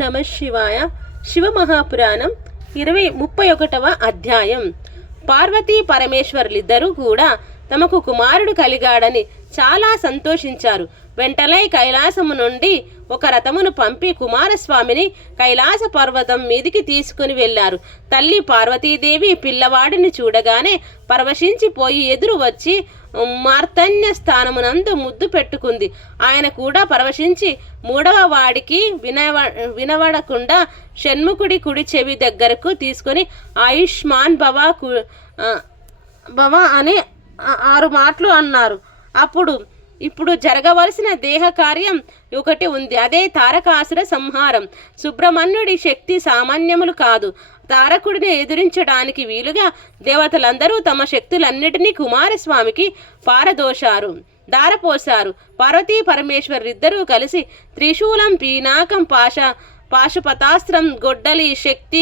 నమ శివాయ. శివమహాపురాణం 31వ అధ్యాయం. పార్వతీ పరమేశ్వరులిద్దరూ కూడా తమకు కుమారుడు కలిగాడని చాలా సంతోషించారు. వెంటనే కైలాసము నుండి ఒక రథమును పంపి కుమారస్వామిని కైలాస పర్వతం మీదికి తీసుకుని వెళ్లారు. తల్లి పార్వతీదేవి పిల్లవాడిని చూడగానే పరవశించిపోయి ఎదురు వచ్చి మార్తన్య స్థానమునందు ముద్దు పెట్టుకుంది. ఆయన కూడా పరవశించి మూడవ వాడికి వినవడకుండా షణ్ముఖుడి కుడి చెవి దగ్గరకు తీసుకొని ఆయుష్మాన్ భవ అని 6 మాటలు అన్నారు. ఇప్పుడు జరగవలసిన దేహ కార్యం ఒకటి ఉంది. అదే తారకాసుర సంహారం. సుబ్రహ్మణ్యుడి శక్తి సామాన్యములు కాదు. తారకుడిని ఎదిరించడానికి వీలుగా దేవతలందరూ తమ శక్తులన్నిటినీ కుమారస్వామికి దారపోశారు. పార్వతీ పరమేశ్వరులిద్దరూ కలిసి త్రిశూలం, పీనాకం, పాశుపతాస్త్రం, గొడ్డలి శక్తి,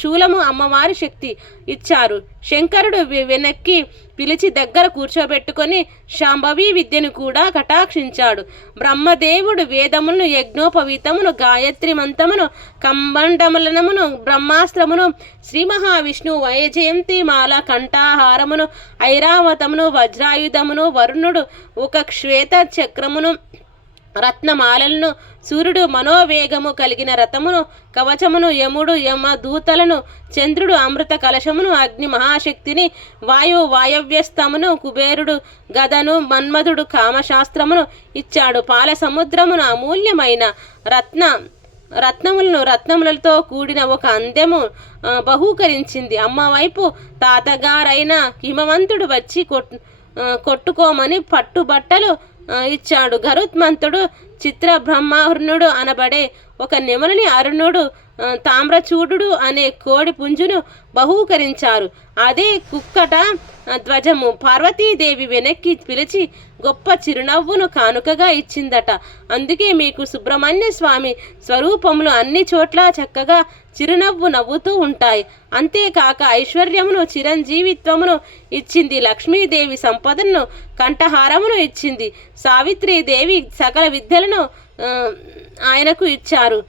శూలము అమ్మవారి శక్తి ఇచ్చారు. శంకరుడు వెనక్కి పిలిచి దగ్గర కూర్చోబెట్టుకొని శాంభవి విద్యను కూడా కటాక్షించాడు. బ్రహ్మదేవుడు వేదములను, యజ్ఞోపవీతమును, గాయత్రి మంత్రమును, కంబండములనమును, బ్రహ్మాస్త్రమును, శ్రీ మహావిష్ణువు వైజయంతి మాల కంఠాహారమును, ఐరావతమును, వజ్రాయుధమును, వరుణుడు ఒక శ్వేత చక్రమును, రత్నమాలలను, సూర్యుడు మనోవేగము కలిగిన రథమును, కవచమును, యముడు యమదూతలను, చంద్రుడు అమృత కలశమును, అగ్ని మహాశక్తిని, వాయవ్యస్తమును, కుబేరుడు గదను, మన్మధుడు కామశాస్త్రమును ఇచ్చాడు. పాల సముద్రమును అమూల్యమైన రత్నములతో కూడిన ఒక అందెము బహూకరించింది. అమ్మవైపు తాతగారైన హిమవంతుడు వచ్చి కొట్టుకోమని పట్టుబట్టలు ఇచ్చాడు. గరుత్మంతుడు చిత్రబ్రహ్మాహృణుడు అనబడే ఒక నెమలిని, అరుణుడు తామ్రచూడు అనే కోడి పుంజును బహూకరించారు. అదే కుక్కట ధ్వజము పార్వతీదేవి వెనక్కి పిలిచి గొప్ప చిరునవ్వును కానుకగా ఇచ్చిందట. అందుకే మీకు సుబ్రహ్మణ్య స్వామి స్వరూపములు అన్ని చోట్ల చక్కగా చిరునవ్వు నవ్వుతూ ఉంటాయి. అంతేకాక ఐశ్వర్యమును, చిరంజీవిత్వమును ఇచ్చింది. లక్ష్మీదేవి సంపదను, కంఠహారమును ఇచ్చింది. సావిత్రీదేవి సకల విద్యలను ఆయనకు ఇచ్చారు.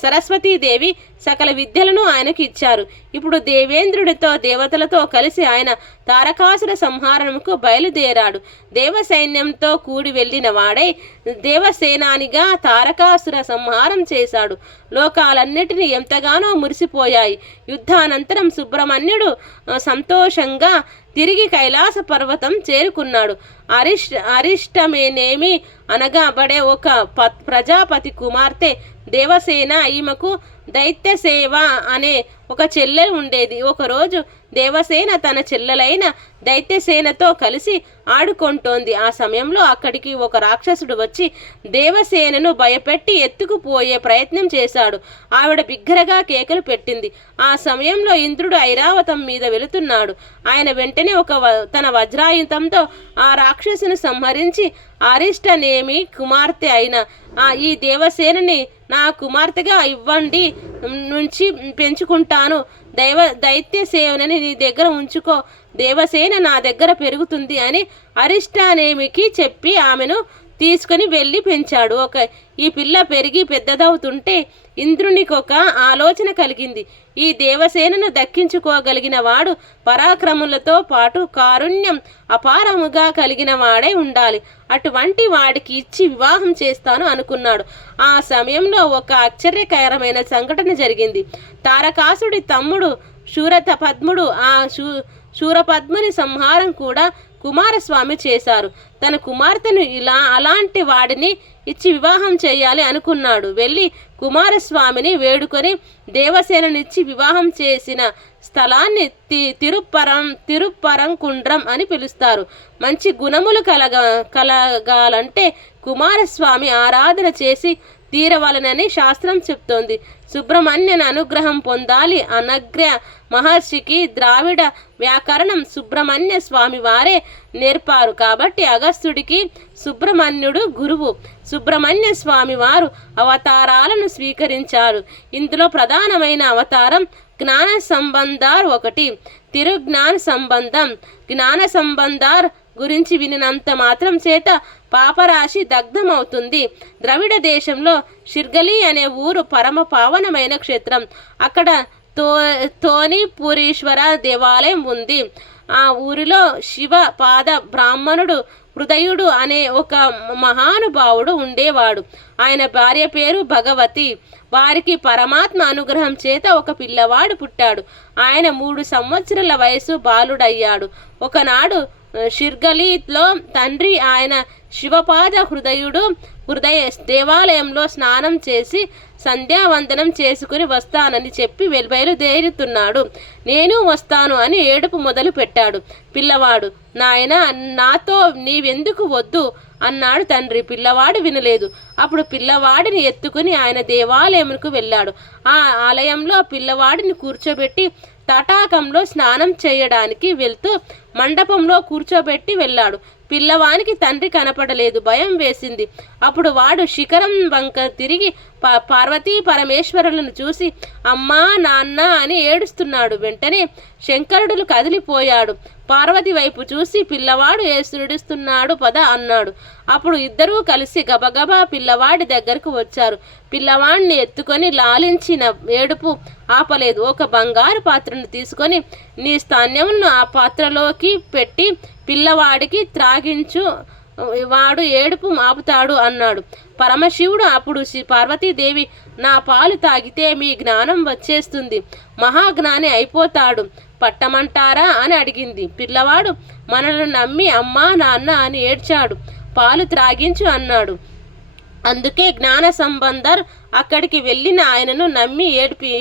సరస్వతీదేవి సకల విద్యలను ఆయనకు ఇచ్చారు. ఇప్పుడు దేవేంద్రుడితో దేవతలతో కలిసి ఆయన తారకాసుర సంహారణకు బయలుదేరాడు. దేవసైన్యంతో కూడి వెళ్ళిన వాడై దేవసేనానిగా తారకాసుర సంహారం చేశాడు. లోకాలన్నిటినీ ఎంతగానో మురిసిపోయాయి. యుద్ధానంతరం సుబ్రహ్మణ్యుడు సంతోషంగా తిరిగి కైలాస పర్వతం చేరుకున్నాడు. అరిష్టమేనేమి అనగాబడే ఒక ప్రజాపతి కుమార్తె దేవసేన. ఈమెకు దైత్యసేవ అనే ఒక చెల్లెలు ఉండేది. ఒకరోజు దేవసేన తన చెల్లెలైన దైత్యసేనతో కలిసి ఆడుకుంటోంది. ఆ సమయంలో అక్కడికి ఒక రాక్షసుడు వచ్చి దేవసేనను భయపెట్టి ఎత్తుకుపోయే ప్రయత్నం చేశాడు. ఆవిడ బిగ్గరగా కేకలు పెట్టింది. ఆ సమయంలో ఇంద్రుడు ఐరావతం మీద వెళుతున్నాడు. ఆయన వెంటనే తన వజ్రాయుధంతో ఆ రాక్షసును సంహరించి అరిష్టనేమి కుమార్తె అయిన ఈ దేవసేనని నా కుమార్తెగా ఇవ్వండి, నుంచి పెంచుకుంటాను. దైత్యసేనని నీ దగ్గర ఉంచుకో, దేవసేన నా దగ్గర పెరుగుతుంది అని అరిష్టనేమికి చెప్పి ఆమెను తీసుకుని వెళ్ళి పెంచాడు. ఈ పిల్ల పెరిగి పెద్దదవుతుంటే ఇంద్రునికి ఒక ఆలోచన కలిగింది. ఈ దేవసేనను దక్కించుకోగలిగిన వాడు పరాక్రములతో పాటు కారుణ్యం అపారముగా కలిగిన వాడై ఉండాలి. అటువంటి వాడికి ఇచ్చి వివాహం చేస్తాను అనుకున్నాడు. ఆ సమయంలో ఒక ఆశ్చర్యకరమైన సంఘటన జరిగింది. తారకాసుడి తమ్ముడు శూరపద్ముడు శూరపద్ముని సంహారం కూడా కుమారస్వామి చేశారు. తన కుమార్తెను అలాంటి వాడిని ఇచ్చి వివాహం చేయాలి అనుకున్నాడు. వెళ్ళి కుమారస్వామిని వేడుకొని దేవసేననిచ్చి వివాహం చేసిన స్థలాన్ని తిరుప్పరంకుండ్రం అని పిలుస్తారు. మంచి గుణములు కలగాలంటే కుమారస్వామి ఆరాధన చేసి తీరవలనని శాస్త్రం చెప్తోంది. సుబ్రహ్మణ్యన్ అనుగ్రహం పొందాలి. అనగ్ర మహర్షికి ద్రావిడ వ్యాకరణం సుబ్రహ్మణ్య స్వామి వారే నేర్పారు. కాబట్టి అగస్త్యుడికి సుబ్రహ్మణ్యుడు గురువు. సుబ్రహ్మణ్య స్వామి వారు అవతారాలను స్వీకరించారు. ఇందులో ప్రధానమైన అవతారం జ్ఞాన సంబంధార్ ఒకటి. తిరుజ్ఞాన సంబంధం. జ్ఞాన సంబంధార్ గురించి వినినంత మాత్రం చేత పాపరాశి దగ్ధమవుతుంది. ద్రవిడ దేశంలో షిర్గలి అనే ఊరు పరమ పావనమైన క్షేత్రం. అక్కడ తోనిపురీశ్వర దేవాలయం ఉంది. ఆ ఊరిలో శివ పాద బ్రాహ్మణుడు హృదయుడు అనే ఒక మహానుభావుడు ఉండేవాడు. ఆయన భార్య పేరు భగవతి. వారికి పరమాత్మ అనుగ్రహం చేత ఒక పిల్లవాడు పుట్టాడు. ఆయన 3 సంవత్సరాల వయసు బాలుడయ్యాడు. ఒకనాడు షిర్గలిలో తండ్రి ఆయన శివపాద హృదయ దేవాలయంలో స్నానం చేసి సంధ్యావందనం చేసుకుని వస్తానని చెప్పి బయలుదేరుతున్నాడు. నేను వస్తాను అని ఏడుపు మొదలు పెట్టాడు పిల్లవాడు. నాయన, నాతో నీవెందుకు వద్దు అన్నాడు తండ్రి. పిల్లవాడు వినలేదు. అప్పుడు పిల్లవాడిని ఎత్తుకుని ఆయన దేవాలయంకు వెళ్ళాడు. ఆ ఆలయంలో పిల్లవాడిని కూర్చోబెట్టి తటాకంలో స్నానం చేయడానికి వెళ్తూ మండపంలో కూర్చోబెట్టి వెళ్ళాడు. పిల్లవానికి తండ్రి కనపడలేదు. భయం వేసింది. అప్పుడు వాడు శిఖరం వంక తిరిగి పార్వతీ పరమేశ్వరులను చూసి అమ్మా నాన్న అని ఏడుస్తున్నాడు. వెంటనే శంకరుడు కదిలిపోయాడు. పార్వతి వైపు చూసి పిల్లవాడు ఏడుస్తున్నాడు పద అన్నాడు. అప్పుడు ఇద్దరూ కలిసి గబగబా పిల్లవాడి దగ్గరకు వచ్చారు. పిల్లవాడిని ఎత్తుకొని లాలించిన ఏడుపు ఆపలేదు. ఒక బంగారు పాత్రను తీసుకొని నీ స్తన్యములను ఆ పాత్రలోకి పెట్టి పిల్లవాడికి త్రాగించు, వాడు ఏడుపు ఆపుతాడు అన్నాడు. పరమశివుడు అప్పుడు పార్వతీదేవి, నా పాలు తాగితే మీ జ్ఞానం వచ్చేస్తుంది, మహాజ్ఞాని అయిపోతాడు, పట్టమంటారా అని అడిగింది. పిల్లవాడు మనల్ని నమ్మి అమ్మా నాన్న అని ఏడ్చాడు. పాలు త్రాగించు అన్నాడు. అందుకే జ్ఞాన సంబంధర్ అక్కడికి వెళ్ళిన ఆయనను నమ్మి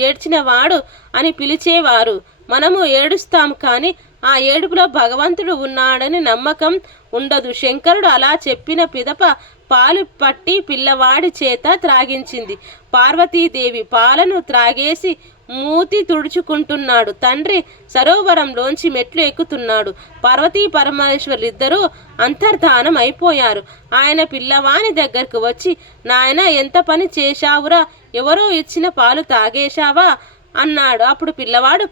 ఏడ్చిన వాడు అని పిలిచేవారు. మనము ఏడుస్తాం కానీ ఆ ఏడుపులో భగవంతుడు ఉన్నాడని నమ్మకం ఉండదు. శంకరుడు అలా చెప్పిన పిదప పాలు పట్టి పిల్లవాడి చేత త్రాగించింది. పార్వతీదేవి పాలను త్రాగేసి మూతి తుడుచుకుంటున్నాడు. తండ్రి సరోవరంలోంచి మెట్లు ఎక్కుతున్నాడు. పార్వతీ పరమేశ్వరులిద్దరూ అంతర్ధానం అయిపోయారు. ఆయన పిల్లవాని దగ్గరకు వచ్చి, నాయన ఎంత పని చేశావురా, ఎవరో ఇచ్చిన పాలు తాగేశావా అన్నాడు. అప్పుడు పిల్లవాడు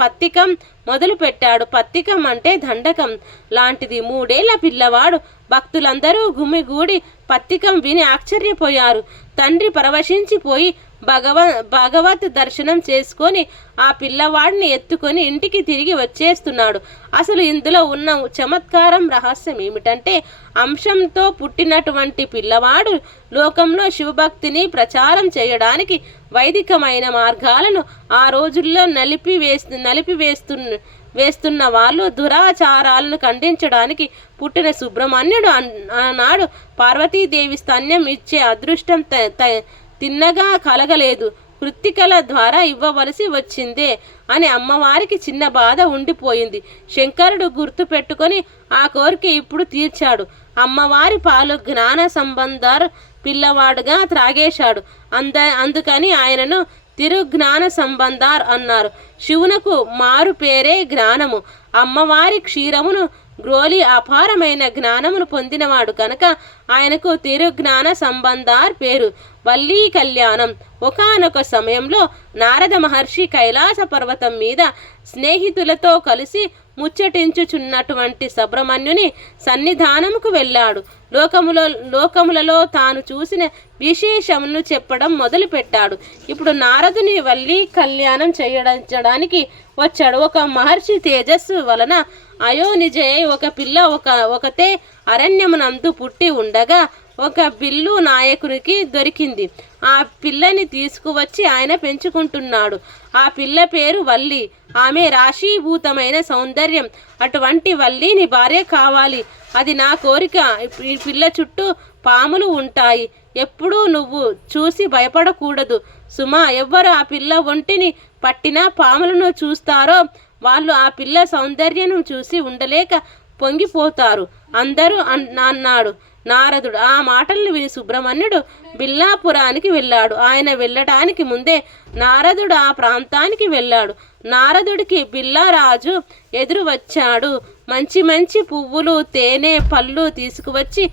పత్తికం మొదలు పెట్టాడు. పత్తికం అంటే దండకం లాంటిది. 3 ఏళ్ల పిల్లవాడు. భక్తులందరూ గుమిగూడి పత్తికం విని ఆశ్చర్యపోయారు. తండ్రి పరవశించిపోయి భగవత్ దర్శనం చేసుకొని ఆ పిల్లవాడిని ఎత్తుకొని ఇంటికి తిరిగి వచ్చేస్తున్నాడు. అసలు ఇందులో ఉన్న చమత్కారం రహస్యం ఏమిటంటే, అంశంతో పుట్టినటువంటి పిల్లవాడు లోకంలో శివభక్తిని ప్రచారం చేయడానికి వైదికమైన మార్గాలను ఆ రోజుల్లో వేస్తున్న వాళ్ళు దురాచారాలను ఖండించడానికి పుట్టిన సుబ్రహ్మణ్యుడు ఆనాడు పార్వతీదేవి స్తన్యం ఇచ్చే అదృష్టం తిన్నగా కలగలేదు. కృత్తికల ద్వారా ఇవ్వవలసి వచ్చిందే అని అమ్మవారికి చిన్న బాధ ఉండిపోయింది. శంకరుడు గుర్తు పెట్టుకొని ఆ కోరిక ఇప్పుడు తీర్చాడు. అమ్మవారి పాలు జ్ఞాన సంబంధర్ పిల్లవాడుగా త్రాగేశాడు. అందుకని ఆయనను తిరుజ్ఞాన సంబంధార్ అన్నారు. శివునకు మారు పేరే జ్ఞానము. అమ్మవారి క్షీరమును గ్రోలి అపారమైన జ్ఞానమును పొందినవాడు కనుక ఆయనకు తిరుజ్ఞాన సంబంధార్ పేరు. వల్లీ కళ్యాణం. ఒకానొక సమయంలో నారద మహర్షి కైలాస పర్వతం మీద స్నేహితులతో కలిసి ముచ్చటించుచున్నటువంటి సుబ్రహ్మణ్యుని సన్నిధానముకు వెళ్ళాడు. లోకములలో తాను చూసిన విశేషములను చెప్పడం మొదలుపెట్టాడు. ఇప్పుడు నారదుని వల్లీ కళ్యాణం చేయడానికి వచ్చాడు. ఒక మహర్షి తేజస్సు వలన అయోనిజే ఒక పిల్ల ఒకతే అరణ్యమునందు పుట్టి ఉండగా ఒక బిల్లు నాయకునికి దొరికింది. ఆ పిల్లని తీసుకువచ్చి ఆయన పెంచుకుంటున్నాడు. ఆ పిల్ల పేరు వల్లి. ఆమె రాశీభూతమైన సౌందర్యం. అటువంటి వల్లిని భార్య కావాలి, అది నా కోరిక. ఈ పిల్ల చుట్టూ పాములు ఉంటాయి, ఎప్పుడూ నువ్వు చూసి భయపడకూడదు సుమా. ఎవ్వరు ఆ పిల్ల ఒంటిని పట్టినా పాములను చూస్తారో వాళ్ళు ఆ పిల్ల సౌందర్యం చూసి ఉండలేక పొంగిపోతారు అందరూ అన్నాడు నారదుడు. ఆ మాటలను విని సుబ్రహ్మణ్యుడు బిల్లాపురానికి వెళ్ళాడు. ఆయన వెళ్ళటానికి ముందే నారదుడు ఆ ప్రాంతానికి వెళ్ళాడు. నారదుడికి బిల్లారాజు ఎదురు వచ్చాడు. మంచి మంచి పువ్వులు, తేనె, పళ్ళు తీసుకువచ్చి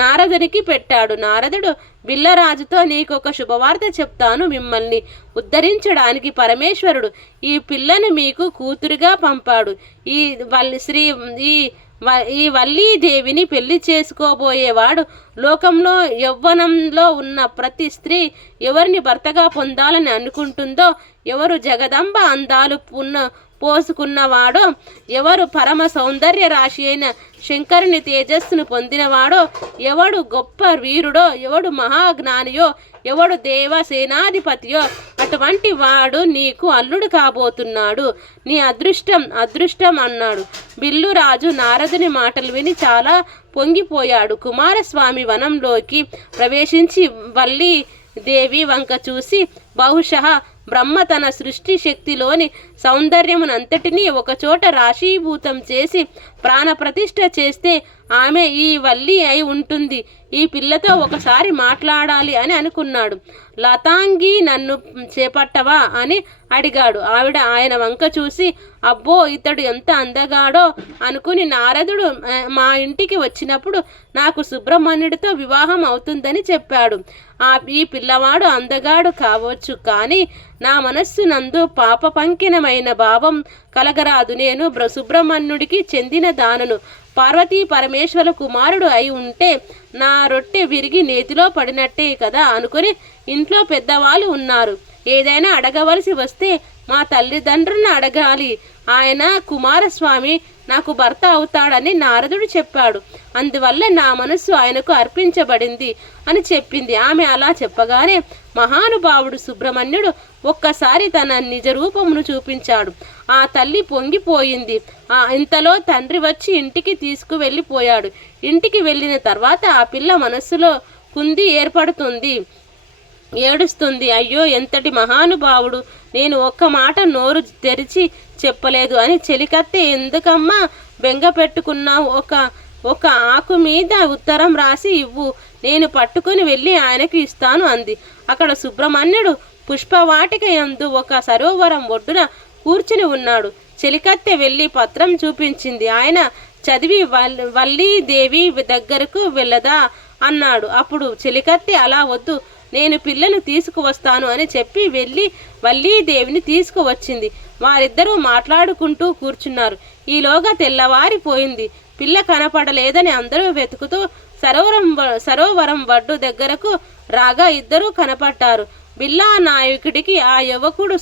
నారదునికి పెట్టాడు. నారదుడు బిల్లరాజుతో, నీకొక శుభవార్త చెప్తాను. మిమ్మల్ని ఉద్ధరించడానికి పరమేశ్వరుడు ఈ పిల్లను మీకు కూతురుగా పంపాడు. ఈ ఈ వల్లీదేవిని పెళ్లి చేసుకోబోయేవాడు లోకంలో యవ్వనంలో ఉన్న ప్రతి స్త్రీ ఎవరిని భర్తగా పొందాలని అనుకుంటుందో, ఎవరు జగదంబ అందాలు పోసుకున్నవాడో, ఎవరు పరమ సౌందర్య రాశి అయిన శంకరుని తేజస్సును పొందినవాడో, ఎవడు గొప్ప వీరుడో, ఎవడు మహాజ్ఞానియో, ఎవడు దేవసేనాధిపతియో అటువంటి వాడు నీకు అల్లుడు కాబోతున్నాడు. నీ అదృష్టం అదృష్టం అన్నాడు. బిల్లురాజు నారదుని మాటలు విని చాలా పొంగిపోయాడు. కుమారస్వామి వనంలోకి ప్రవేశించి వల్లి దేవి వంక చూసి, బహుశః బ్రహ్మ తన సృష్టి శక్తిలోని సౌందర్యమునంతటినీ ఒకచోట రాశీభూతం చేసి ప్రాణప్రతిష్ఠ చేస్తే ఆమె ఈ వల్లి అయి ఉంటుంది. ఈ పిల్లతో ఒకసారి మాట్లాడాలి అని అనుకున్నాడు. లతాంగి నన్ను చేపట్టవా అని అడిగాడు. ఆవిడ ఆయన వంక చూసి, అబ్బో ఇతడు ఎంత అందగాడో అనుకుని, నారదుడు మా ఇంటికి వచ్చినప్పుడు నాకు సుబ్రహ్మణ్యుడితో వివాహం అవుతుందని చెప్పాడు. ఈ పిల్లవాడు అందగాడు కావచ్చు, కానీ నా మనస్సు నందు పాప పంకినమైన భావం కలగరాదు. నేను సుబ్రహ్మణ్యుడికి చెందిన దానను. పార్వతీ పరమేశ్వర కుమారుడు అయి ఉంటే నా రొట్టె విరిగి నేతిలో పడినట్టే కదా అనుకుని, ఇంట్లో పెద్దవాళ్ళు ఉన్నారు, ఏదైనా అడగవలసి వస్తే మా తల్లిదండ్రులను అడగాలి. ఆయన కుమారస్వామి నాకు భర్త అవుతాడని నారదుడు చెప్పాడు. అందువల్ల నా మనస్సు ఆయనకు అర్పించబడింది అని చెప్పింది. ఆమె అలా చెప్పగానే మహానుభావుడు సుబ్రహ్మణ్యుడు ఒక్కసారి తన నిజ రూపమును చూపించాడు. ఆ తల్లి పొంగిపోయింది. ఇంతలో తండ్రి వచ్చి ఇంటికి తీసుకువెళ్ళిపోయాడు. ఇంటికి వెళ్ళిన తర్వాత ఆ పిల్ల మనస్సులో కుంది ఏర్పడుతుంది, ఏడుస్తుంది. అయ్యో ఎంతటి మహానుభావుడు, నేను ఒక్క మాట నోరు తెరిచి చెప్పలేదు అని. చెలికత్తె ఎందుకమ్మా బెంగ పెట్టుకున్నావు? ఒక ఆకు మీద ఉత్తరం రాసి ఇవ్వు, నేను పట్టుకుని వెళ్ళి ఆయనకు ఇస్తాను అంది. అక్కడ సుబ్రహ్మణ్యుడు పుష్పవాటిక యందు ఒక సరోవరం ఒడ్డున కూర్చుని ఉన్నాడు. చెలికత్తె వెళ్ళి పత్రం చూపించింది. ఆయన చదివి వల్లీదేవి దగ్గరకు వెళ్ళదా అన్నాడు. అప్పుడు చెలికత్తె అలా వద్దు, నేను పిల్లను తీసుకువస్తాను అని చెప్పి వెళ్ళి వల్లీదేవిని తీసుకువచ్చింది. వారిద్దరూ మాట్లాడుకుంటూ కూర్చున్నారు. ఈలోగా తెల్లవారిపోయింది. పిల్ల కనపడలేదని అందరూ వెతుకుతూ సరోవరం వడ్డు దగ్గరకు రాగా ఇద్దరూ కనపడ్డారు. బిల్లా నాయకుడికి ఆ యువకుడు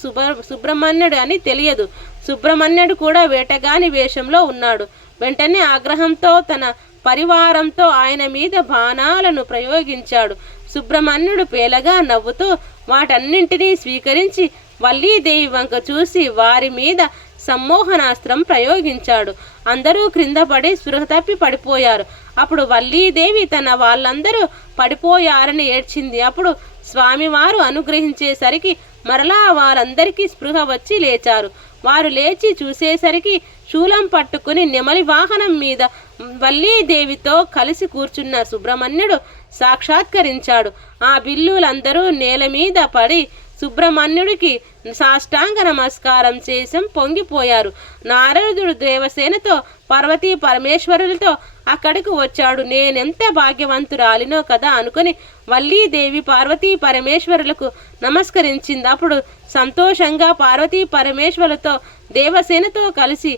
సుబ్రహ్మణ్యుడు అని తెలియదు. సుబ్రహ్మణ్యుడు కూడా వేటగాని వేషంలో ఉన్నాడు. వెంటనే ఆగ్రహంతో తన పరివారంతో ఆయన మీద బాణాలను ప్రయోగించాడు. సుబ్రహ్మణ్యుడు పేలగా నవ్వుతూ వాటన్నింటినీ స్వీకరించి వల్లీదేవి వంక చూసి వారి మీద సమ్మోహనాస్త్రం ప్రయోగించాడు. అందరూ క్రింద పడి స్పృహ తప్పి పడిపోయారు. అప్పుడు వల్లీదేవి తన వాళ్ళందరూ పడిపోయారని ఏడ్చింది. అప్పుడు స్వామివారు అనుగ్రహించేసరికి మరలా వారందరికీ స్పృహ వచ్చి లేచారు. వారు లేచి చూసేసరికి శూలం పట్టుకుని నెమలి వాహనం మీద వల్లీదేవితో కలిసి కూర్చున్న సుబ్రహ్మణ్యుడు సాక్షాత్కరించాడు. ఆ బిల్లులందరూ నేల మీద పడి సుబ్రహ్మణ్యుడికి సాష్టాంగ నమస్కారం చేసి పొంగిపోయారు. నారదుడు దేవసేనతో పార్వతీ పరమేశ్వరులతో అక్కడికి వచ్చాడు. నేనెంత భాగ్యవంతురాలినో కదా అనుకుని వల్లీదేవి పార్వతీ పరమేశ్వరులకు నమస్కరించింది. అప్పుడు సంతోషంగా పార్వతీ పరమేశ్వరులతో దేవసేనతో కలిసి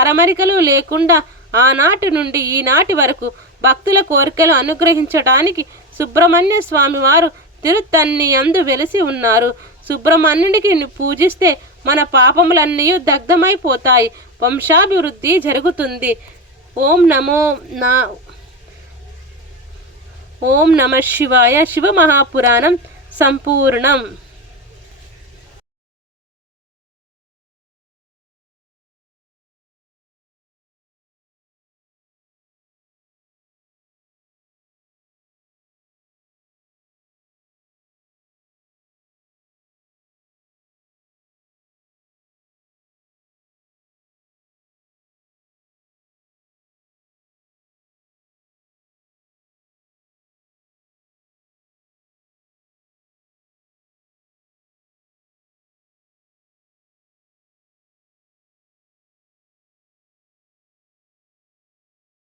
అరమరికలు లేకుండా ఆనాటి నుండి ఈనాటి వరకు భక్తుల కోరికలు అనుగ్రహించడానికి సుబ్రహ్మణ్య స్వామి వారు తిరుత్తన్ని యందు వెలిసి ఉన్నారు. సుబ్రహ్మణ్యుడికి పూజిస్తే మన పాపములన్నీ దగ్ధమైపోతాయి, వంశాభివృద్ధి జరుగుతుంది. ఓం నమ శివాయ. శివ మహాపురాణం సంపూర్ణం.